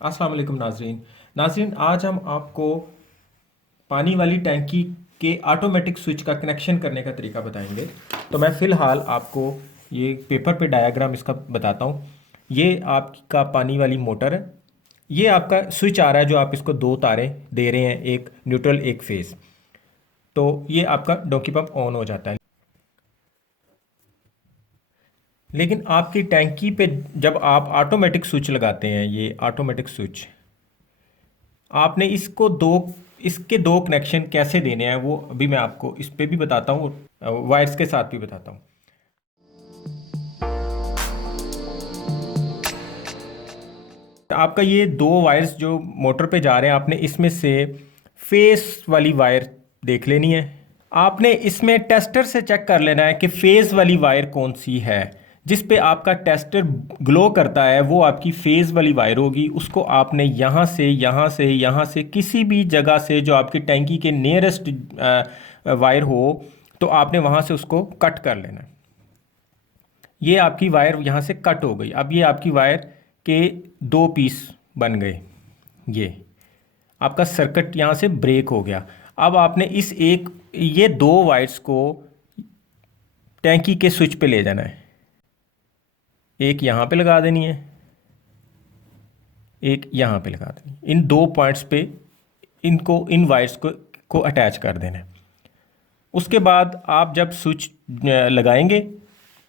अस्सलाम वालेकुम नाजरीन। आज हम आपको पानी वाली टैंकी के ऑटोमेटिक स्विच का कनेक्शन करने का तरीका बताएंगे। तो मैं फ़िलहाल आपको ये पेपर पे डायग्राम इसका बताता हूँ। ये आपका पानी वाली मोटर है। ये आपका स्विच आ रहा है जो आप इसको दो तारें दे रहे हैं, एक न्यूट्रल एक फेज़। तो ये आपका डोंकी पंप ऑन हो जाता है। लेकिन आपकी टैंकी पे जब आप ऑटोमेटिक स्विच लगाते हैं, ये ऑटोमेटिक स्विच आपने इसके दो कनेक्शन कैसे देने हैं वो अभी मैं आपको इस पे भी बताता हूँ, वायर्स के साथ भी बताता हूँ। आपका ये दो वायर्स जो मोटर पे जा रहे हैं, आपने इसमें से फेस वाली वायर देख लेनी है। आपने इसमें टेस्टर से चेक कर लेना है कि फेज़ वाली वायर कौन सी है। जिस पे आपका टेस्टर ग्लो करता है वो आपकी फेज़ वाली वायर होगी। उसको आपने यहाँ से किसी भी जगह से जो आपकी टैंकी के नियरेस्ट वायर हो, तो आपने वहाँ से उसको कट कर लेना है। ये आपकी वायर यहाँ से कट हो गई। अब ये आपकी वायर के दो पीस बन गए। ये आपका सर्किट यहाँ से ब्रेक हो गया। अब आपने ये दो वायर्स को टैंकी के स्विच पे ले जाना है। एक यहाँ पे लगा देनी है, एक यहाँ पे लगा देनी है। इन दो पॉइंट्स पे इन वायर्स को अटैच कर देना है। उसके बाद आप जब स्विच लगाएंगे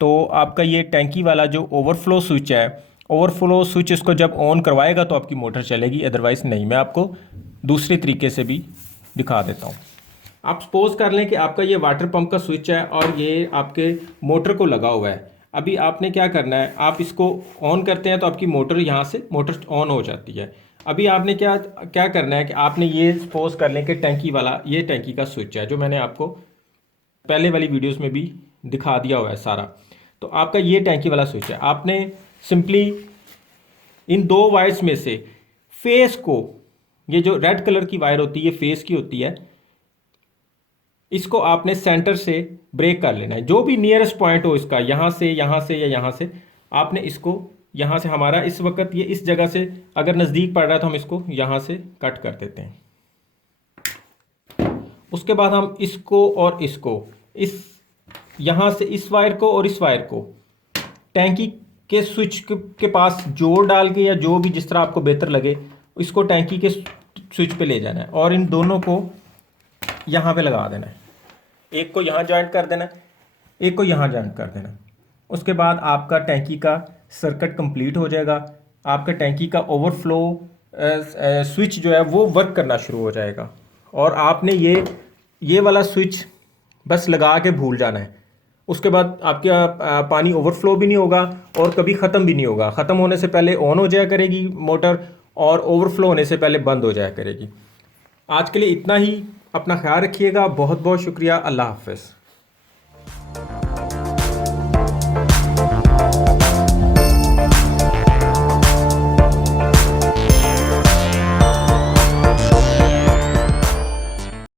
तो आपका ये टैंकी वाला जो ओवरफ्लो स्विच है, ओवरफ्लो स्विच इसको जब ऑन करवाएगा तो आपकी मोटर चलेगी, अदरवाइज़ नहीं। मैं आपको दूसरे तरीके से भी दिखा देता हूँ। आप सपोज कर लें कि आपका ये वाटर पंप का स्विच है और ये आपके मोटर को लगा हुआ है। अभी आपने क्या करना है, आप इसको ऑन करते हैं तो आपकी मोटर यहाँ से मोटर ऑन हो जाती है। अभी आपने क्या क्या करना है कि आपने ये सपोज कर लें कि टैंकी वाला ये टैंकी का स्विच है जो मैंने आपको पहले वाली वीडियोस में भी दिखा दिया हुआ है सारा। तो आपका ये टैंकी वाला स्विच है। आपने सिंपली इन दो वायर्स में से फेस को, ये जो रेड कलर की वायर होती है ये फेस की होती है, इसको आपने सेंटर से ब्रेक कर लेना है। जो भी नियरेस्ट पॉइंट हो इसका, यहाँ से या यहाँ से, आपने इसको यहाँ से, हमारा इस वक्त ये इस जगह से अगर नज़दीक पड़ रहा है तो हम इसको यहाँ से कट कर देते हैं। उसके बाद हम इसको और इसको, इस यहाँ से इस वायर को और इस वायर को टैंकी के स्विच के पास जोड़ डाल के, या जो भी जिस तरह आपको बेहतर लगे, इसको टैंकी के स्विच पे ले जाना है और इन दोनों को यहाँ पे लगा देना है। एक को यहाँ ज्वाइंट कर देना है, एक को यहाँ ज्वाइंट कर देना। उसके बाद आपका टैंकी का सर्किट कंप्लीट हो जाएगा। आपका टैंकी का ओवरफ्लो स्विच जो है वो वर्क करना शुरू हो जाएगा। और आपने ये वाला स्विच बस लगा के भूल जाना है। उसके बाद आपका पानी ओवरफ्लो भी नहीं होगा और कभी ख़त्म भी नहीं होगा। ख़त्म होने से पहले ऑन हो जाया करेगी मोटर और ओवरफ्लो होने से पहले बंद हो जाया करेगी। आज के लिए इतना ही। अपना ख्याल रखिएगा। बहुत बहुत शुक्रिया। अल्लाह हाफ़िज़।